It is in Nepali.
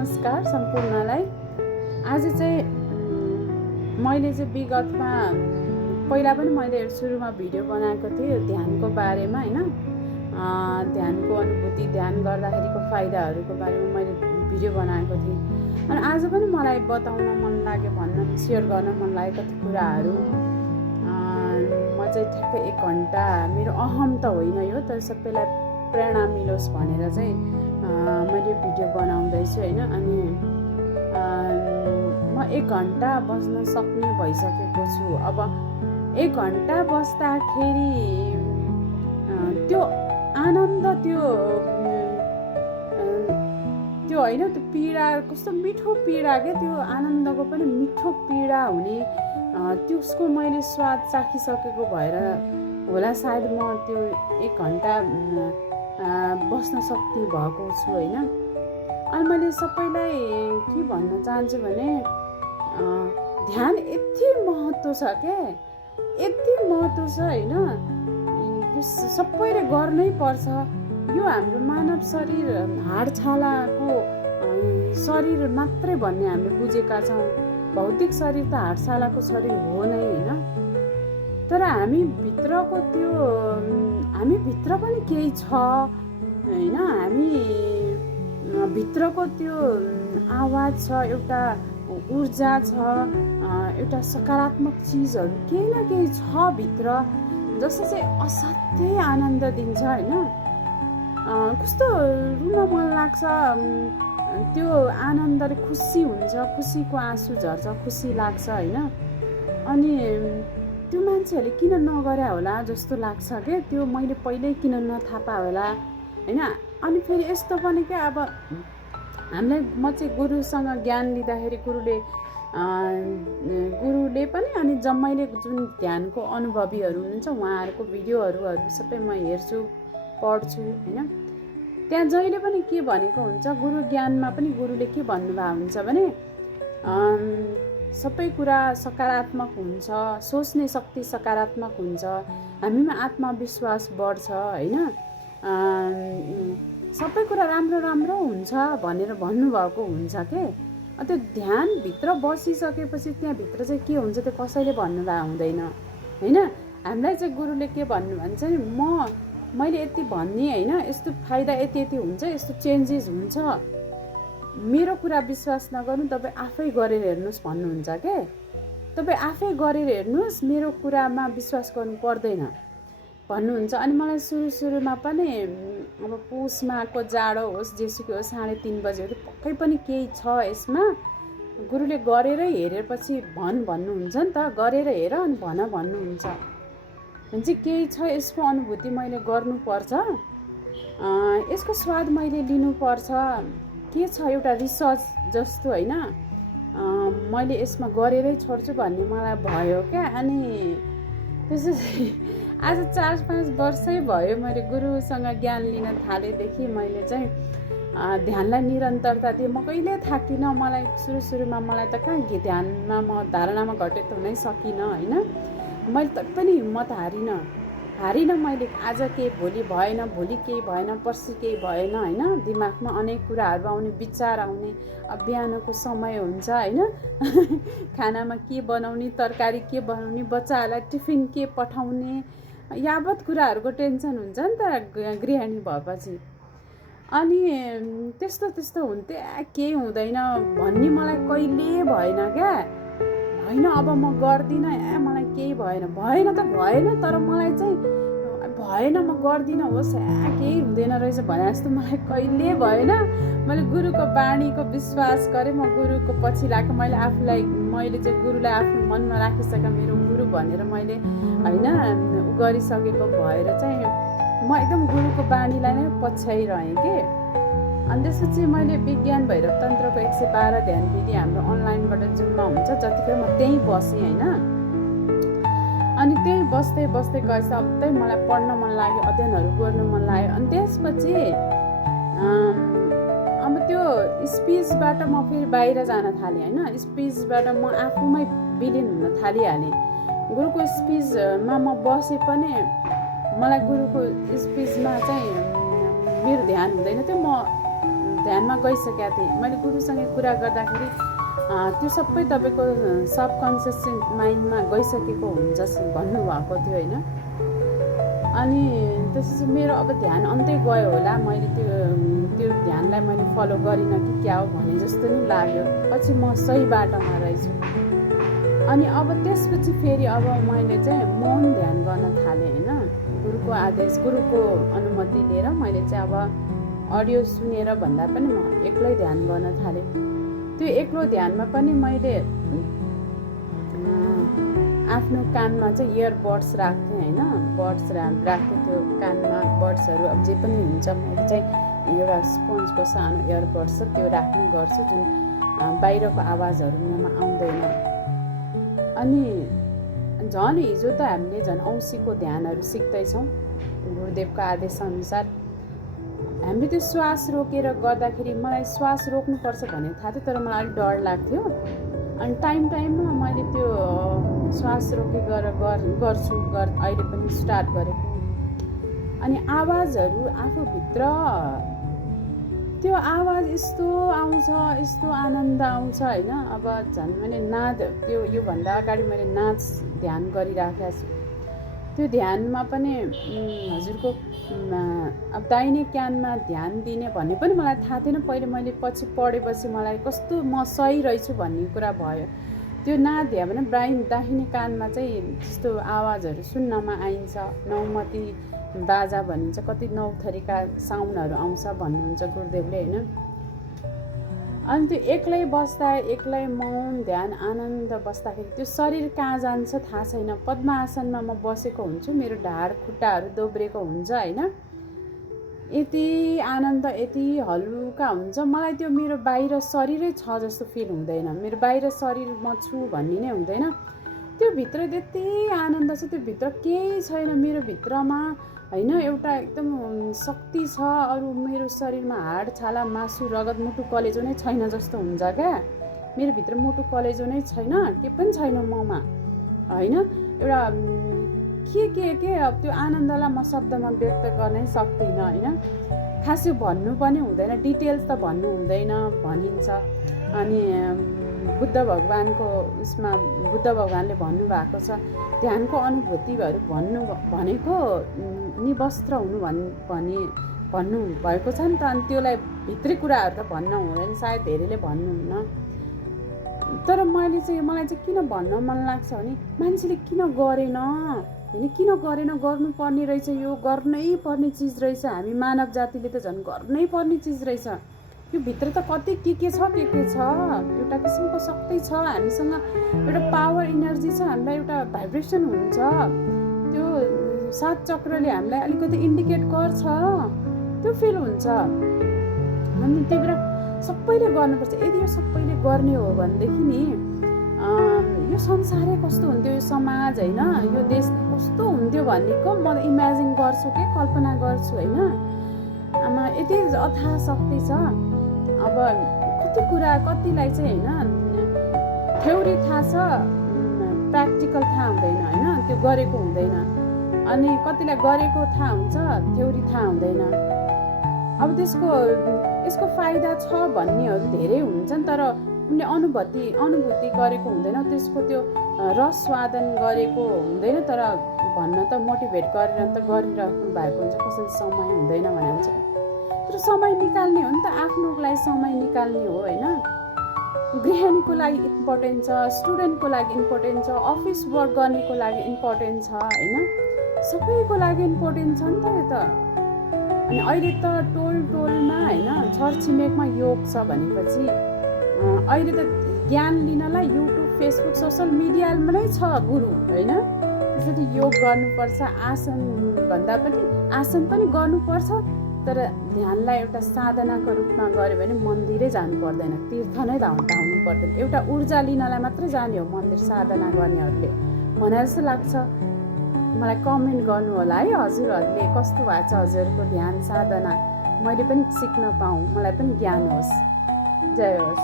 नमस्कार सम्पूर्णलाई। आज चाहिँ मैले चाहिँ विगतमा पहिला पनि मैले सुरुमा भिडियो बनाएको थिएँ ध्यानको बारेमा हैन। ध्यानको अनुभूति, ध्यान गर्दाखेरिको फाइदाहरूको बारेमा मैले भिडियो बनाएको थिएँ। अनि आज पनि मलाई बताउन मन लाग्यो, भन्न सेयर गर्न मन लाग्यो कति कुराहरू। म चाहिँ ठ्याक्कै 1 घन्टा, मेरो अहम त होइन यो, तर सबैलाई प्रेरणा मिलोस् भनेर चाहिँ मैले भिडियो बनाउँदैछु हैन। अनि म 1 घन्टा बस्न सक्ने भइसकेको छु। अब 1 घन्टा बस्दाखेरि त्यो आनन्द, त्यो होइन, त्यो पीडा कस्तो मिठो पीडा के, त्यो आनन्दको पनि मिठो पीडा हुने त्यसको मैले स्वाद चाखिसकेको भएर होला सायद म त्यो 1 घन्टा बस्न सक्ने भएको छु हैन। अनि मैले सबैलाई के भन्न चाहन्छु भने ध्यान यति महत्त्व छ के, यति महत्त्व छ हैन। यो सबैले गर्नै पर्छ। यो हाम्रो मानव शरीर हाडछालाको शरीर मात्रै भन्ने हामीले बुझेका छौँ। भौतिक शरीर त हाडछालाको शरीर हो नै हैन। तर हामी भित्र पनि केही छ हैन। हामी भित्रको त्यो आवाज छ, एउटा ऊर्जा छ, एउटा सकारात्मक चिजहरू केही न केही छ भित्र, जसले चाहिँ असाध्यै आनन्द दिन्छ हैन। कस्तो रुन मन लाग्छ, त्यो आनन्दले खुसी हुन्छ, खुसीको आँसु झर्छ, खुसी लाग्छ हैन। अनि त्यो मान्छेहरूले किन नगरे होला जस्तो लाग्छ के, त्यो मैले पहिल्यै किन नथाहा पाए होला हैन। अनि फेरि यस्तो पनि क्या, अब हामीलाई म चाहिँ गुरुसँग ज्ञान लिँदाखेरि गुरुले पनि अनि जम्मैले जुन ध्यानको अनुभवीहरू हुनुहुन्छ उहाँहरूको भिडियोहरू सबै म हेर्छु, पढ्छु हैन। त्यहाँ जहिले पनि के भनेको हुन्छ, गुरु ज्ञानमा पनि गुरुले के भन्नुभएको हुन्छ भने सबै कुरा सकारात्मक हुन्छ, सोच्ने शक्ति सकारात्मक हुन्छ, हामीमा आत्मविश्वास बढ्छ हैन, सबै कुरा राम्रो हुन्छ भनेर भन्नुभएको हुन्छ के। त्यो ध्यानभित्र बसिसकेपछि त्यहाँभित्र चाहिँ के हुन्छ त्यो कसैले भन्नुभएको हुँदैन हैन। हामीलाई चाहिँ गुरुले के भन्नुहुन्छ नि, मैले यति भन्ने हैन, यस्तो फाइदा यति हुन्छ, यस्तो चेन्जेस हुन्छ, मेरो कुरा विश्वास नगर्नु, तपाईँ आफै गरेर हेर्नुहोस् भन्नुहुन्छ के। तपाईँ आफै गरेर हेर्नुहोस्, मेरो कुरामा विश्वास गर्नु पर्दैन भन्नुहुन्छ। अनि मलाई सुरुमा पनि अब पुसमाको जाडो होस्, जेसुकै होस्, 3:30 बजे हो, पक्कै पनि केही छ यसमा, गुरुले गरेरै हेरेपछि भन्नुहुन्छ नि त, गरेर हेर अनि भन्नुहुन्छ भने चाहिँ केही छ, यसको अनुभूति मैले गर्नुपर्छ, यसको स्वाद मैले लिनुपर्छ, के छ एउटा रिसर्च जस्तो हैन, मैले यसमा गरेरै छोड्छु भन्ने मलाई भयो क्या। अनि त्यसपछि आज 4-5 वर्षै भयो मैले गुरुसँग ज्ञान लिन थालेदेखि मैले चाहिँ ध्यानलाई निरन्तरता दिएँ। म कहिले थाकिनँ। मलाई सुरुमा मलाई त कहाँ ध्यानमा म धारणामा घटेर त हुनै सकिनँ हैन। मैले पनि हिम्मत हारिनँ। मैले आज केही भोलि भएन, भोलि केही भएन, पर्सि केही भएन हैन। दिमागमा अनेक कुराहरू आउने, विचार आउने, बिहानको समय हुन्छ हैन, खानामा के बनाउने, तरकारी के बनाउने, बच्चाहरूलाई टिफिन के पठाउने, यावत कुराहरूको टेन्सन हुन्छ नि त गृहिणी भएपछि। अनि त्यस्तो हुन्थ्यो, केही हुँदैन भन्ने मलाई कहिले भएन क्या। होइन अब म गर्दिनँ, मलाई केही भएन त भएन, तर मलाई चाहिँ भएन, म गर्दिनँ, होस् केही हुँदैन रहेछ भने जस्तो मलाई कहिले भएन। मैले गुरुको बाणीको विश्वास गरेँ, म गुरुको पछि लाग्यो। मैले चाहिँ गुरुलाई आफ्नो मनमा राखिसकेँ, मेरो गुरु भनेर मैले होइन गरिसकेको भएर चाहिँ म एकदम गुरुको बाणीलाई नै पछ्याइरहेँ कि। अनि त्यसपछि मैले विज्ञान भैरव तन्त्रको 112 ध्यान विधि हाम्रो अनलाइनबाट जुनमा हुन्छ, जतिखेर म त्यहीँ बसेँ हैन। अनि त्यहीँ बस्दै गएछ, अब मलाई पढ्न मन लाग्यो, अध्ययनहरू गर्न मन लाग्यो। अनि त्यसपछि अब त्यो स्पिचबाट म फेरि बाहिर जान थालेँ हैन। स्पिचबाट म आफूमै विलिन हुन थालिहालेँ। गुरुको स्पिचमा म बसे पनि मलाई गुरुको स्पिचमा चाहिँ मेरो ध्यान हुँदैन थियो। म ध्यानमा गइसकेका थिएँ। मैले गुरुसँग कुरा गर्दाखेरि त्यो सबै तपाईँको सबकन्सियस माइन्डमा गइसकेको हुन्छ भन्नुभएको थियो होइन। अनि त्यसपछि मेरो अब ध्यान अन्तै गयो होला, मैले त्यो ध्यानलाई मैले फलो गरिनँ कि क्या हो भने जस्तो नि लाग्यो। पछि म सही बाटोमा रहेछु। अनि अब त्यसपछि फेरि अब मैले चाहिँ मौन ध्यान गर्न थालेँ होइन। गुरुको आदेश, गुरुको अनुमति लिएर मैले चाहिँ अब अडियो सुनेर भन्दा पनि म एक्लै ध्यान गर्न थालेँ। त्यो एक्लो ध्यानमा पनि मैले आफ्नो कानमा चाहिँ इयरबड्स राख्थेँ होइन। बड्स राख्थेँ, त्यो कानमा बड्सहरू अब जे पनि हुन्छ, मैले चाहिँ एउटा स्पोन्जको सानो इयरबड्स छ त्यो राख्ने गर्छु, जुन बाहिरको आवाजहरू ममा आउँदैन। अनि झन् हिजो त हामीले झन् औँसीको ध्यानहरू सिक्दैछौँ गुरुदेवको आदेशअनुसार। हामीले त्यो श्वास रोकेर गर्दाखेरि मलाई श्वास रोक्नुपर्छ भनेर थाहा थियो, तर मलाई अलिक डर लाग्थ्यो। अनि टाइममा मैले त्यो श्वास रोकेर गर्छु अहिले पनि स्टार्ट गरेको। अनि आवाजहरू आफूभित्र त्यो आवाज यस्तो आउँछ, यस्तो आनन्द आउँछ होइन। अब झन् मैले नाद त्यो योभन्दा अगाडि मैले नाच ध्यान गरिराखेको छु। त्यो ध्यानमा पनि हजुरको अब दाहिने कानमा ध्यान दिने भन्ने पनि मलाई थाहा थिएन पहिले। मैले पछि पढेपछि मलाई कस्तो म सही रहेछु भन्ने कुरा भयो। त्यो नाद ध्यान भने दाहिने कानमा चाहिँ त्यस्तो आवाजहरू सुन्नमा आइन्छ, नौमती बाजा भनिन्छ, कति 9 थरीका साउन्डहरू आउँछ भन्नुहुन्छ गुरुदेवले होइन। अनि त्यो एक्लै बस्दा, एक्लै मौन ध्यान आनन्द बस्दाखेरि त्यो शरीर कहाँ जान्छ थाहा छैन। पद्मासनमा म बसेको हुन्छु, मेरो ढाड खुट्टाहरू दोब्रेको हुन्छ होइन। यति आनन्द, यति हलुका हुन्छ, मलाई त्यो मेरो बाहिर शरीरै छ जस्तो फिल हुँदैन। मेरो बाहिर शरीर म छु भन्ने नै हुँदैन। त्यो भित्र त्यति आनन्द छ, त्यो भित्र केही छैन मेरो भित्रमा होइन। एउटा एकदम शक्ति छ, अरू मेरो शरीरमा हाड छाला मासु रगत मुटु कलेजो नै छैन जस्तो हुन्छ क्या। मेरो भित्र मुटु कलेजो नै छैन, के पनि छैन ममा होइन। एउटा के अब त्यो आनन्दलाई म शब्दमा व्यक्त गर्नै सक्दिनँ होइन। खास यो भन्नु पनि हुँदैन, डिटेल्स त भन्नु हुँदैन भनिन्छ। अनि बुद्ध भगवानको उसमा बुद्ध भगवानले भन्नुभएको छ ध्यानको अनुभूतिहरू भनेको निवस्त्र हुनु भन्नुभएको छ नि त। अनि त्यसलाई भित्री कुराहरू त भन्न हुँदैन, सायद धेरैले भन्नुहुन्न। तर मलाई चाहिँ किन भन्न मन लाग्छ भने मान्छेले किन गरेन होइन, किन गरेन, गर्नुपर्ने रहेछ, यो गर्नै पर्ने चिज रहेछ। हामी मानव जातिले त झन् गर्नै पर्ने चिज रहेछ। यो भित्र त कति के छ, एउटा किसिमको शक्ति छ हामीसँग, एउटा पावर इनर्जी छ, हामीलाई एउटा भाइब्रेसन हुन्छ। त्यो 7 चक्रले हामीलाई अलिकति इन्डिकेट गर्छ, त्यो फिल हुन्छ। अनि त्यही भएर सबैले गर्नुपर्छ। यदि यो सबैले गर्ने हो भनेदेखि नि यो संसारै कस्तो हुन्थ्यो, यो समाज होइन, यो देश कस्तो हुन्थ्यो भन्नेको म इमेजिन गर्छु के, कल्पना गर्छु होइन। आमा यति अथाह शक्ति छ। अब कति कुरा कतिलाई चाहिँ होइन थ्योरी थाहा छ, प्र्याक्टिकल थाहा हुँदैन होइन, त्यो गरेको हुँदैन। अनि कतिलाई गरेको थाहा हुन्छ, थ्योरी थाहा हुँदैन। अब यसको फाइदा छ भन्नेहरू धेरै हुन्छन्, तर उनले अनुभूति गरेको हुँदैन, त्यसको त्यो रस स्वादन गरेको हुँदैन। तर भन्न त मोटिभेट गरेर त गरिराख्नु भएको हुन्छ, कसैले समय हुँदैन भने हुन्छ। तर समय निकाल्ने हो नि त, आफ्नो लागि समय निकाल्ने हो होइन। गृहिणीको लागि इम्पोर्टेन्ट छ, स्टुडेन्टको लागि इम्पोर्टेन्ट छ, अफिस वर्क गर्नेको लागि इम्पोर्टेन्ट छ होइन। सबैको लागि इम्पोर्टेन्ट छ नि त यो त। अनि अहिले त टोलमा होइन, छरछिमेकमा योग छ भनेपछि अहिले त ज्ञान लिनलाई युट्युब, फेसबुक, सोसल मिडियामा नै छ गुरु होइन। त्यसरी योग गर्नुपर्छ, आसन पनि गर्नुपर्छ। तर ध्यानलाई एउटा साधनाको रूपमा गऱ्यो भने मन्दिरै जानु पर्दैन, तीर्थ नै धाउनु पर्दैन। एउटा ऊर्जा लिनलाई मात्रै जाने हो मन्दिर साधना गर्नेहरूले भने जस्तो लाग्छ। मलाई कमेन्ट गर्नु होला है हजुरहरूले, कस्तो भएको छ हजुरहरूको ध्यान साधना, मैले पनि सिक्न पाऊँ, मलाई पनि ज्ञान होस्। जय होस्।